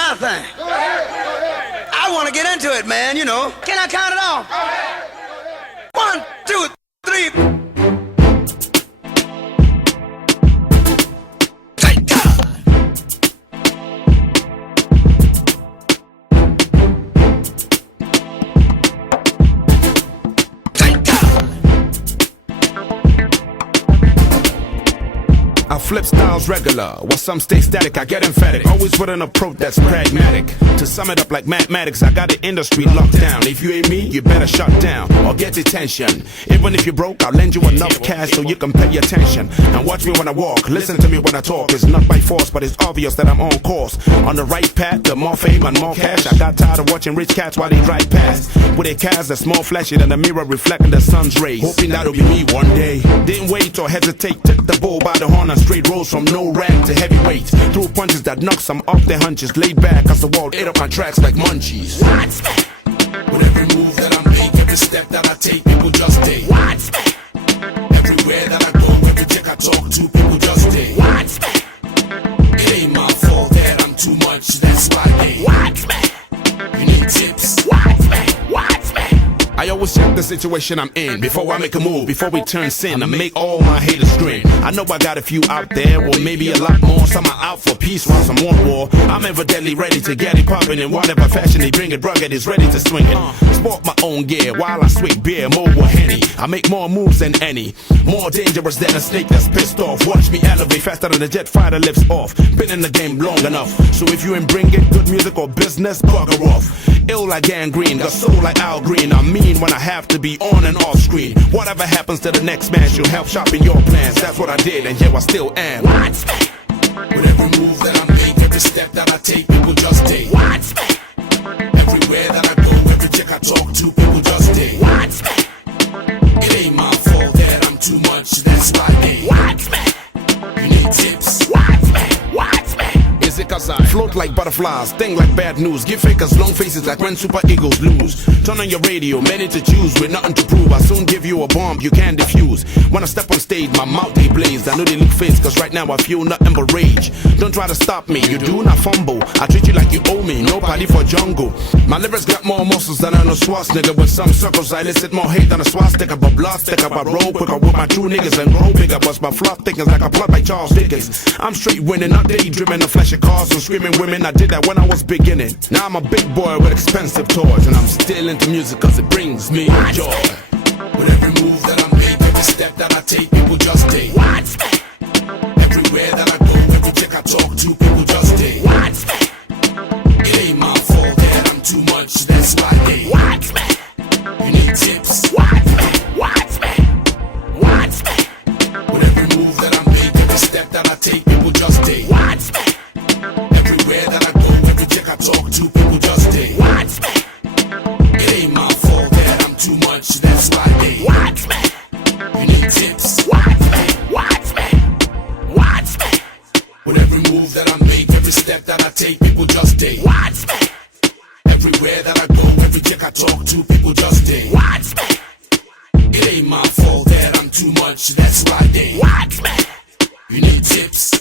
my thing. I want to get into it, man, you know. Can I count it off? 1, 2, 3. I flip styles regular, while some stay static, I get emphatic. Always with an approach that's pragmatic. To sum it up like mathematics, I got the industry locked down. If you ain't me, you better shut down or get detention. Even if you're broke, I'll lend you enough cash so you can pay attention. And watch me when I walk, listen to me when I talk. It's not by force, but it's obvious that I'm on course. On the right path, the more fame and more cash. I got tired of watching rich cats while they drive past. With their cars that's more flashy than the mirror reflecting the sun's rays. Hoping that'll be me one day. Didn't wait or hesitate, took the bull by the horn and straight rose from no rag to heavyweight. Threw punches that knocked some off their hunches. Laid back as the world ate up my tracks like munchies. With every move that I make, every step that I take, people just dig. Everywhere that I go, every chick I talk to, people just dig. It ain't my fault that I'm too much, that's why they. You need tips. I always check the situation I'm in before I make a move, before we turn sin and make all my haters grin. I know I got a few out there, or maybe a lot more. Some are out for peace while some want war. I'm evidently ready to get it poppin' in whatever fashion they bring it. Rugged is ready to swing it. Sport my own gear while I swig beer, more with Henny. I make more moves than any, more dangerous than a snake that's pissed off. Watch me elevate faster than a jet fighter lifts off. Been in the game long enough, so if you ain't bringing good music or business, bugger off. Ill like gangrene, got soul like Al Green. I'm mean when I have to be on and off screen. Whatever happens to the next man, she'll help sharpen your plans. That's what I did, and here I still am. With every move that I make, every step that I take, people just dig. Everywhere that I go, every chick I talk to, people just dig. It ain't my fault that I'm too much, that's why they. You need tips. Is it cause I float like butterflies, sting like bad news, give fakers long faces like when super egos lose. Turn on your radio, many to choose with nothing to prove. I soon give you a bomb you can't defuse. When I step on stage, my mouth they blaze. I know they look face, cause right now I feel nothing but rage. Don't try to stop me, you do not fumble. I treat you like you owe me, nobody for jungle. My lyrics got more muscles than Arnold Schwarzenegger. With some circles I elicit more hate than a swastika. But blood stick up, I roll quicker with my true niggas and grow bigger. Bust my fluff thickens like a plot by Charles Dickens. I'm straight winning, not daydreaming, a flash of cars and screaming women. I did that when I was beginning. Now I'm a big boy with expensive toys, and I'm still into music cause it brings me joy. With every move that I make, every step that I take, people just dig. Everywhere that I go, every chick I talk to, people just dig. It ain't my fault that I'm too much, that's why they. You need tips. With every move that I make, every step that I take, people just dig. Everywhere that I go, every chick I talk to, people just dig. It ain't my fault that I'm too much, that's why they. You need tips. With every move that I make, every step that I take, people just dig. Everywhere that I go, every chick I talk to, people just dig. It ain't my fault that I'm too much, that's why they. You need tips.